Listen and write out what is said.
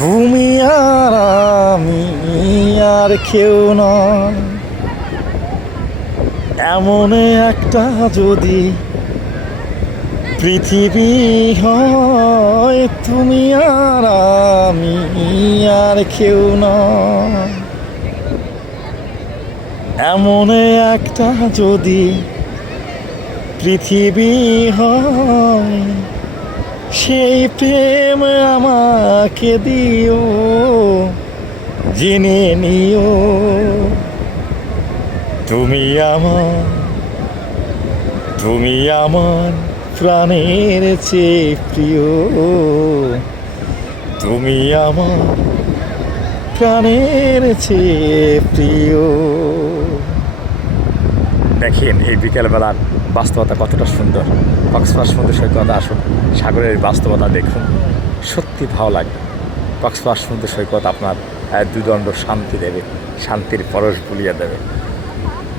তুমি আর আমি আর কেউ নয়, এমন একটা যদি পৃথিবী হয়। তুমি আর আমি আর কেউ নয়, এমন একটা যদি পৃথিবী হয়। সেই প্রেম আমাকে দিও, জেনে নিও তুমি আমার, তুমি আমার প্রাণের চেয়ে প্রিয়। তুমি আমার প্রাণের চেয়ে প্রিয়। দেখেন এই বিকেলবেলার বাস্তবতা কতটা সুন্দর। কক্সবাজার সমুদ্র সৈকতে আসুন, সাগরের বাস্তবতা দেখুন, সত্যি ভালো লাগবে। কক্সবাজার সমুদ্র সৈকত আপনার দুদণ্ড শান্তি দেবে, শান্তির পরশ বুলিয়ে দেবে।